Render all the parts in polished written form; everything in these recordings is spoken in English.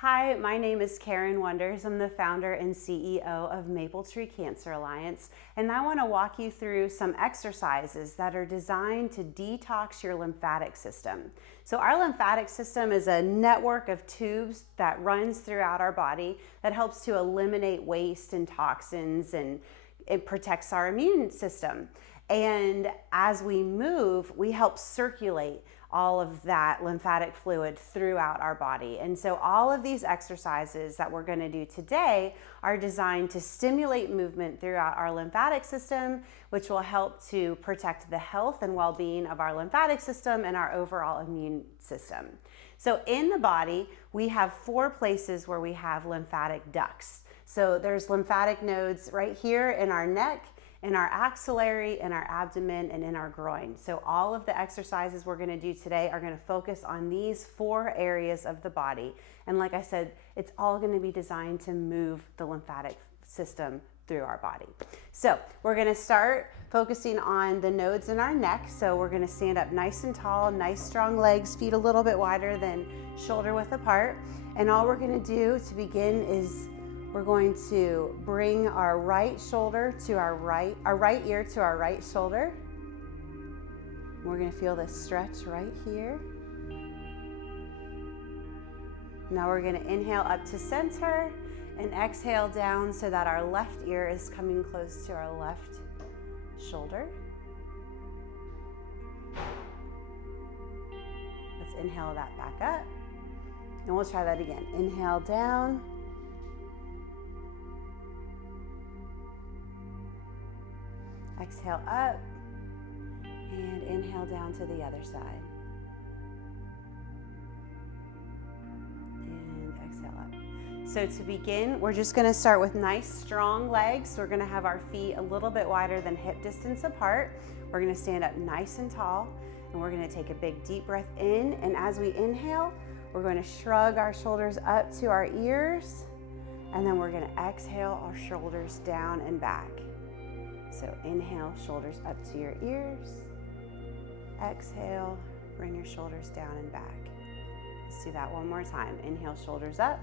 Hi, my name is Karen Wonders. I'm the founder and CEO of Maple Tree Cancer Alliance, and I want to walk you through some exercises that are designed to detox your lymphatic system. So our lymphatic system is a network of tubes that runs throughout our body that helps to eliminate waste and toxins, and it protects our immune system. And as we move, we help circulate all of that lymphatic fluid throughout our body. And so all of these exercises that we're going to do today are designed to stimulate movement throughout our lymphatic system, which will help to protect the health and well-being of our lymphatic system and our overall immune system. So in the body, we have 4 places where we have lymphatic ducts. So there's lymphatic nodes right here in our neck, in our axillary, in our abdomen, and in our groin. So all of the exercises we're going to do today are going to focus on these 4 areas of the body. And like I said, it's all going to be designed to move the lymphatic system through our body. So we're going to start focusing on the nodes in our neck. So we're going to stand up nice and tall, nice strong legs, feet a little bit wider than shoulder width apart. And all we're going to do to begin is we're going to bring our right shoulder to our right ear to our right shoulder. We're going to feel this stretch right here. Now we're going to inhale up to center and exhale down so that our left ear is coming close to our left shoulder. Let's inhale that back up. And we'll try that again. Inhale down. Exhale up, and inhale down to the other side. And exhale up. So to begin, we're just gonna start with nice, strong legs. We're gonna have our feet a little bit wider than hip distance apart. We're gonna stand up nice and tall, and we're gonna take a big deep breath in, and as we inhale, we're gonna shrug our shoulders up to our ears, and then we're gonna exhale our shoulders down and back. So inhale, shoulders up to your ears. Exhale, bring your shoulders down and back. Let's do that one more time. Inhale, shoulders up.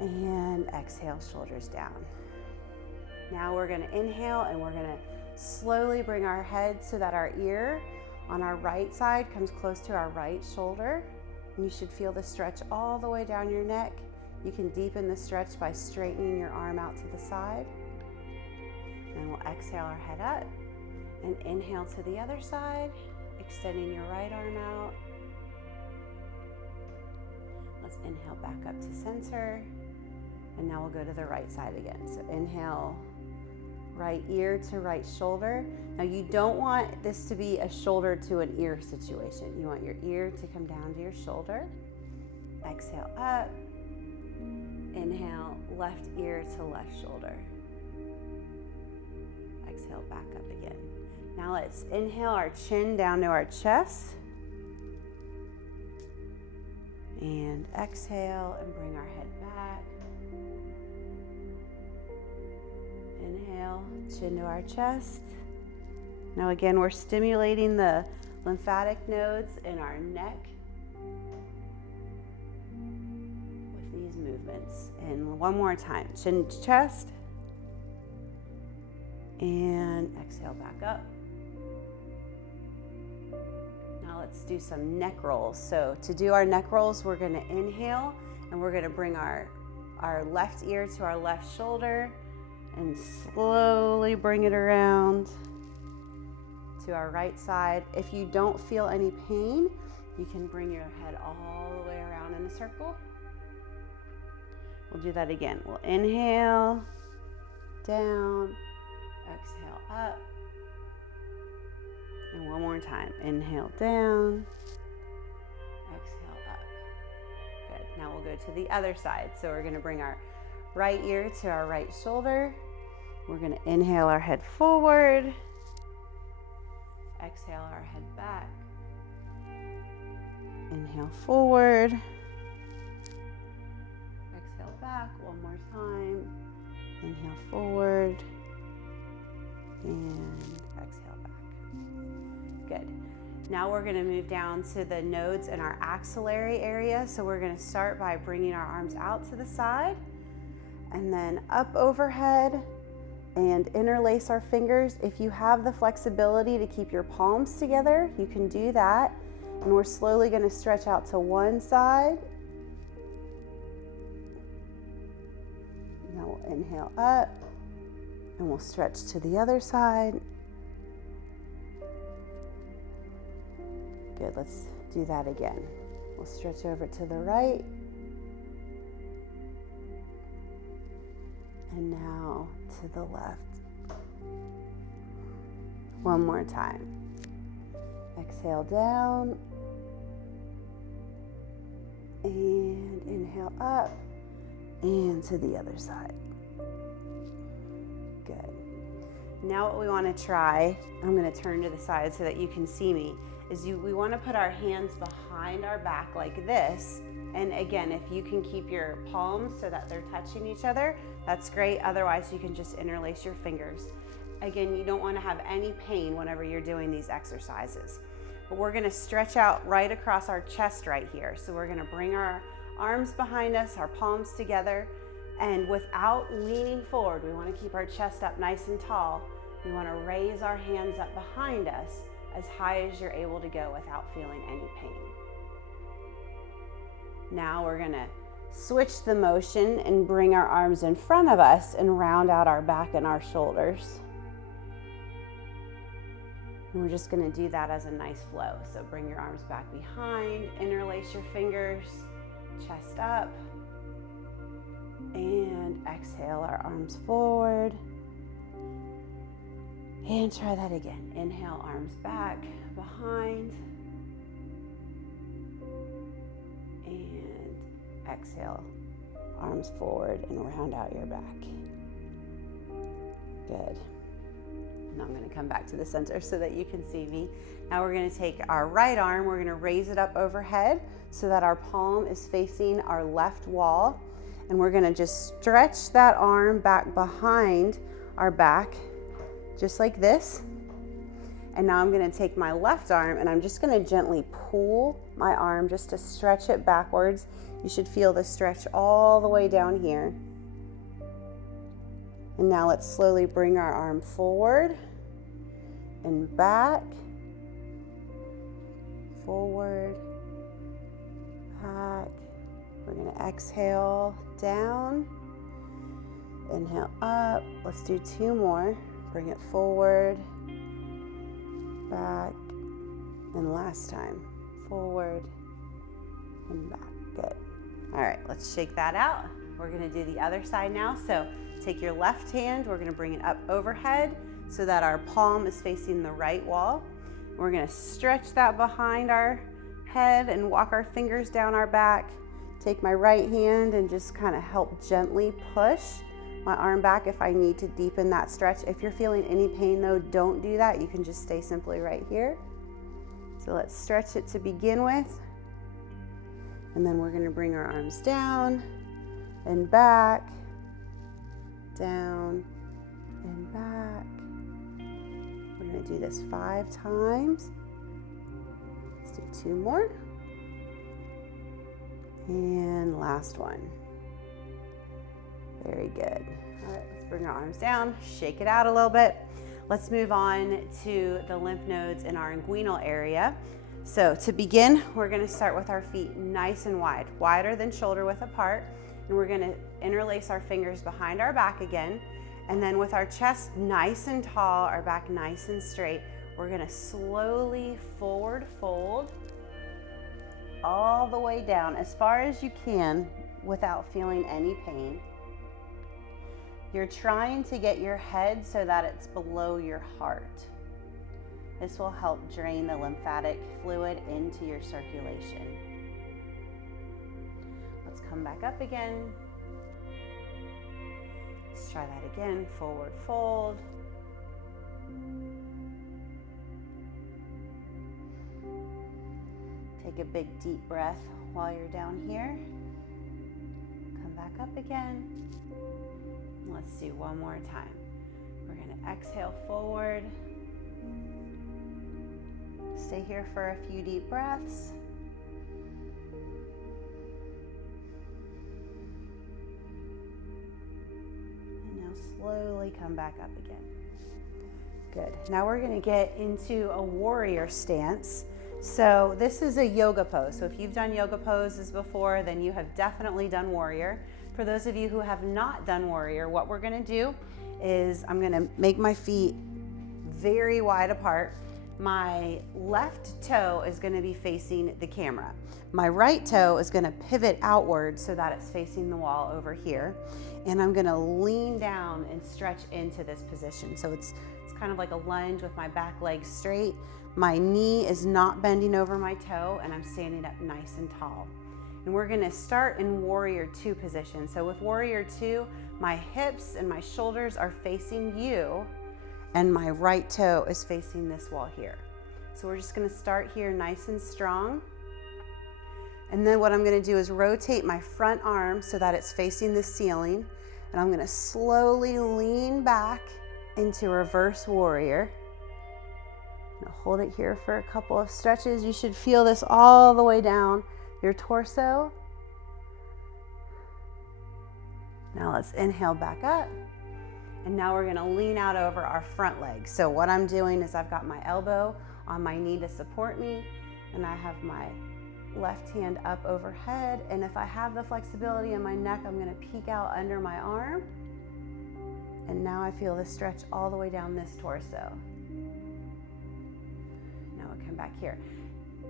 And exhale, shoulders down. Now we're going to inhale and we're going to slowly bring our head so that our ear on our right side comes close to our right shoulder. And you should feel the stretch all the way down your neck. You can deepen the stretch by straightening your arm out to the side. And we'll exhale our head up and inhale to the other side, extending your right arm out. Let's inhale back up to center. And now we'll go to the right side again. So inhale, right ear to right shoulder. Now you don't want this to be a shoulder to an ear situation. You want your ear to come down to your shoulder. Exhale up. Inhale, left ear to left shoulder. Exhale back up again. Now let's inhale our chin down to our chest. And exhale and bring our head back. Inhale, chin to our chest. Now again, we're stimulating the lymphatic nodes in our neck with these movements. And one more time, chin to chest. And exhale back up. Now let's do some neck rolls. So to do our neck rolls, we're going to inhale and we're going to bring our left ear to our left shoulder and slowly bring it around to our right side. If you don't feel any pain, you can bring your head all the way around in a circle. We'll do that again. We'll inhale, down, exhale up, and one more time. Inhale down, exhale up. Good. Now we'll go to the other side. So we're going to bring our right ear to our right shoulder. We're going to inhale our head forward, exhale our head back, inhale forward, exhale back one more time, inhale forward, and exhale back. Good. Now we're going to move down to the nodes in our axillary area. So we're going to start by bringing our arms out to the side and then up overhead and interlace our fingers. If you have the flexibility to keep your palms together, you can do that. And we're slowly going to stretch out to one side. Now we'll inhale up and we'll stretch to the other side. Good, let's do that again. We'll stretch over to the right. And now to the left. One more time. Exhale down. And inhale up. And to the other side. Good. Now what we want to try, I'm going to turn to the side so that you can see me, is we want to put our hands behind our back like this. And again, if you can keep your palms so that they're touching each other, that's great. Otherwise, you can just interlace your fingers. Again, you don't want to have any pain whenever you're doing these exercises. But we're going to stretch out right across our chest right here. So we're going to bring our arms behind us, our palms together, and without leaning forward, we want to keep our chest up nice and tall. We want to raise our hands up behind us as high as you're able to go without feeling any pain. Now we're going to switch the motion and bring our arms in front of us and round out our back and our shoulders. And we're just going to do that as a nice flow. So bring your arms back behind, interlace your fingers, chest up, and exhale our arms forward. And try that again. Inhale, arms back, behind. And exhale, arms forward and round out your back. Good. Now I'm going to come back to the center so that you can see me. Now we're going to take our right arm, we're going to raise it up overhead so that our palm is facing our left wall. And we're going to just stretch that arm back behind our back, just like this. And now I'm going to take my left arm and I'm just going to gently pull my arm just to stretch it backwards. You should feel the stretch all the way down here. And now let's slowly bring our arm forward and back, forward, back. We're going to exhale down, inhale up. Let's do two more. Bring it forward, back, and last time, forward and back. Good. All right, let's shake that out. We're going to do the other side now. So take your left hand, we're going to bring it up overhead so that our palm is facing the right wall. We're going to stretch that behind our head and walk our fingers down our back. Take my right hand and just kind of help gently push my arm back if I need to deepen that stretch. If you're feeling any pain though, don't do that. You can just stay simply right here. So let's stretch it to begin with. And then we're going to bring our arms down and back, down and back. We're going to do this 5 times. Let's do 2 more. And last one. Very good. All right, let's bring our arms down, shake it out a little bit. Let's move on to the lymph nodes in our inguinal area. So to begin, we're going to start with our feet nice and wide, wider than shoulder width apart. And we're going to interlace our fingers behind our back again. And then with our chest nice and tall, our back nice and straight, we're going to slowly forward fold all the way down as far as you can without feeling any pain. You're trying to get your head so that it's below your heart. This will help drain the lymphatic fluid into your circulation. Let's come back up again. Let's try that again. Forward fold. Take a big deep breath while you're down here. Come back up again. Let's do one more time. We're going to exhale forward. Stay here for a few deep breaths. And now slowly come back up again. Good. Now we're going to get into a warrior stance. So this is a yoga pose. So if you've done yoga poses before, then you have definitely done warrior. For those of you who have not done warrior, what we're going to do is I'm going to make my feet very wide apart. My left toe is going to be facing the camera. My right toe is going to pivot outward so that it's facing the wall over here. And I'm going to lean down and stretch into this position. So it's kind of like a lunge with my back leg straight. My knee is not bending over my toe, and I'm standing up nice and tall. And we're gonna start in warrior two position. So with warrior two, my hips and my shoulders are facing you, and my right toe is facing this wall here. So we're just gonna start here nice and strong. And then what I'm gonna do is rotate my front arm so that it's facing the ceiling, and I'm gonna slowly lean back into reverse warrior. Hold it here for a couple of stretches. You should feel this all the way down your torso. Now let's inhale back up. And now we're gonna lean out over our front leg. So what I'm doing is I've got my elbow on my knee to support me, and I have my left hand up overhead. And if I have the flexibility in my neck, I'm gonna peek out under my arm. And now I feel the stretch all the way down this torso. Back here.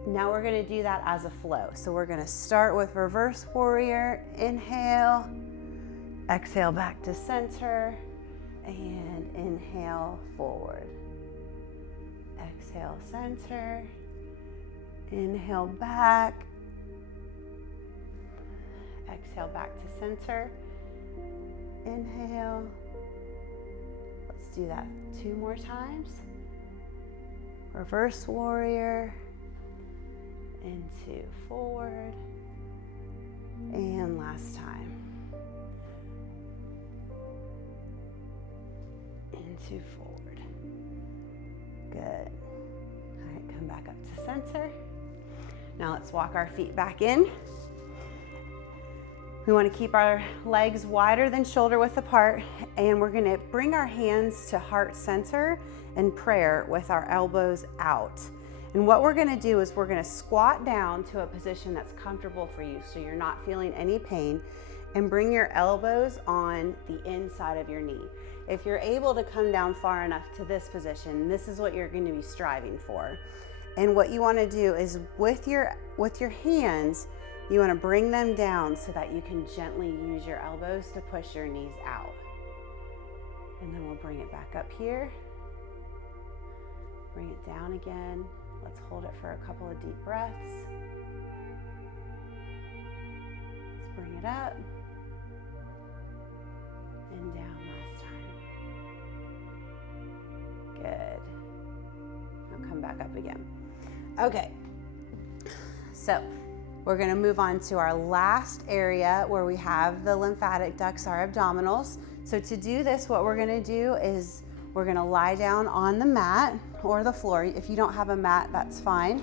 Now we're going to do that as a flow. So we're going to start with reverse warrior. Inhale, exhale back to center, and inhale forward. Exhale center, inhale back, exhale back to center, inhale. Let's do that 2 more times. Reverse warrior, into forward, and last time. Into forward. Good. All right, come back up to center. Now let's walk our feet back in. We want to keep our legs wider than shoulder width apart, and we're going to bring our hands to heart center in prayer with our elbows out. And what we're going to do is we're going to squat down to a position that's comfortable for you so you're not feeling any pain, and bring your elbows on the inside of your knee. If you're able to come down far enough to this position, this is what you're going to be striving for. And what you want to do is with your hands, you want to bring them down so that you can gently use your elbows to push your knees out. And then we'll bring it back up here. Bring it down again. Let's hold it for a couple of deep breaths. Let's bring it up and down last time. Good. Now come back up again. Okay, so we're going to move on to our last area where we have the lymphatic ducts, our abdominals. So to do this, what we're going to do is we're going to lie down on the mat or the floor. If you don't have a mat, that's fine.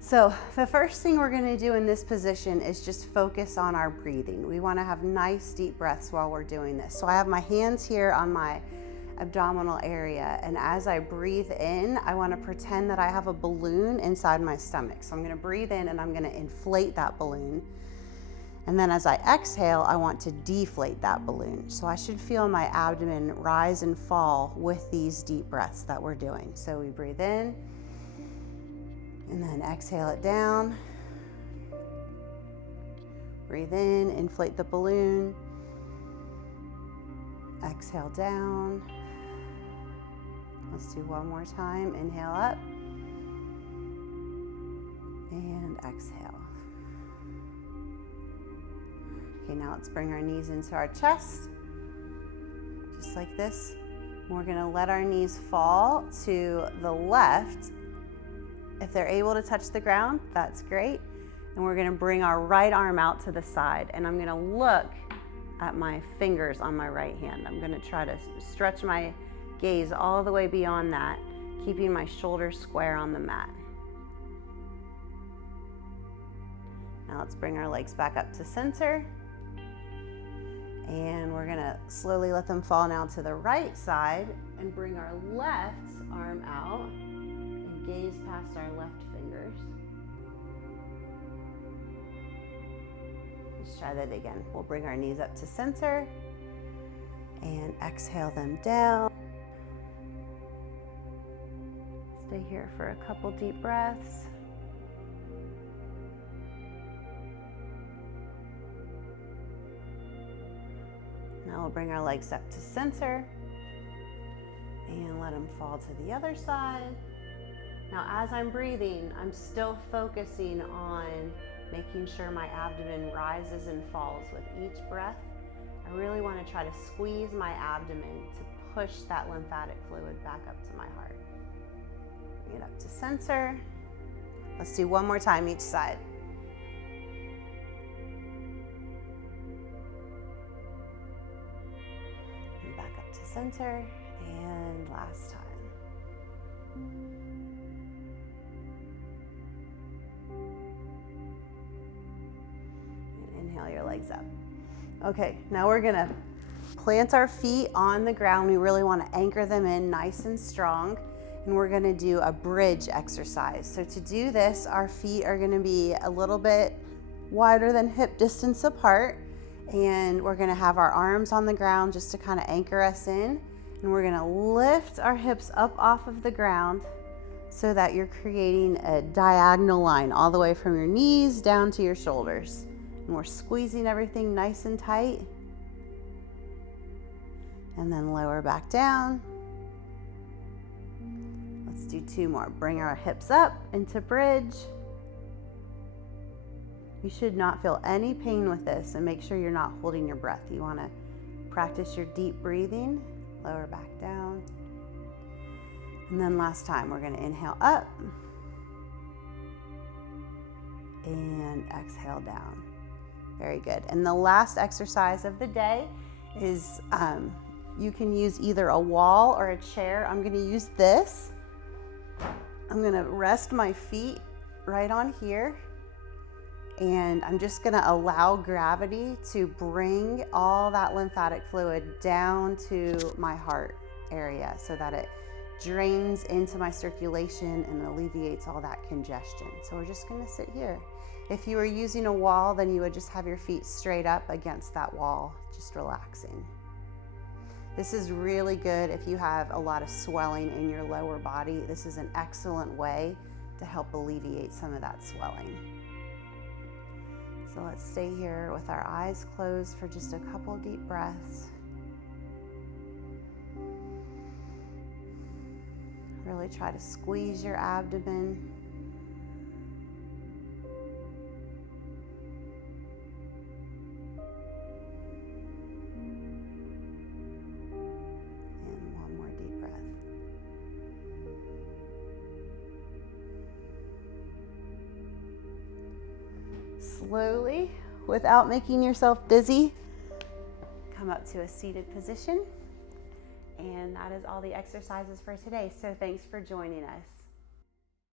So the first thing we're going to do in this position is just focus on our breathing. We want to have nice deep breaths while we're doing this. So I have my hands here on my abdominal area, and as I breathe in, I want to pretend that I have a balloon inside my stomach. So I'm going to breathe in and I'm going to inflate that balloon. And then as I exhale, I want to deflate that balloon. So I should feel my abdomen rise and fall with these deep breaths that we're doing. So we breathe in and then exhale it down. Breathe in, inflate the balloon. Exhale down. Let's do one more time. Inhale up and exhale. Okay, now let's bring our knees into our chest, just like this. We're gonna let our knees fall to the left. If they're able to touch the ground, that's great. And we're gonna bring our right arm out to the side, and I'm gonna look at my fingers on my right hand. I'm going to try to stretch my gaze all the way beyond that, keeping my shoulders square on the mat. Now let's bring our legs back up to center. And we're gonna slowly let them fall now to the right side and bring our left arm out and gaze past our left fingers. Let's try that again. We'll bring our knees up to center and exhale them down. Stay here for a couple deep breaths. Now we'll bring our legs up to center and let them fall to the other side. Now as I'm breathing, I'm still focusing on making sure my abdomen rises and falls with each breath. I really want to try to squeeze my abdomen to push that lymphatic fluid back up to my heart. Bring it up to center. Let's do one more time each side. And back up to center, and last time. And inhale your legs up. Okay, now we're gonna plant our feet on the ground. We really want to anchor them in nice and strong. And we're gonna do a bridge exercise. So to do this, our feet are gonna be a little bit wider than hip distance apart. And we're gonna have our arms on the ground just to kind of anchor us in. And we're gonna lift our hips up off of the ground so that you're creating a diagonal line all the way from your knees down to your shoulders. And we're squeezing everything nice and tight. And then lower back down. Let's do two more. Bring our hips up into bridge. You should not feel any pain with this, and make sure you're not holding your breath. You want to practice your deep breathing. Lower back down. And then last time, we're going to inhale up and exhale down. Very good. And the last exercise of the day is you can use either a wall or a chair. I'm going to use this. I'm going to rest my feet right on here, and I'm just going to allow gravity to bring all that lymphatic fluid down to my heart area so that it drains into my circulation and alleviates all that congestion. So we're just going to sit here. If you were using a wall, then you would just have your feet straight up against that wall, just relaxing. This is really good if you have a lot of swelling in your lower body. This is an excellent way to help alleviate some of that swelling. So let's stay here with our eyes closed for just a couple deep breaths. Really try to squeeze your abdomen. Slowly, without making yourself dizzy, come up to a seated position. And that is all the exercises for today. So thanks for joining us.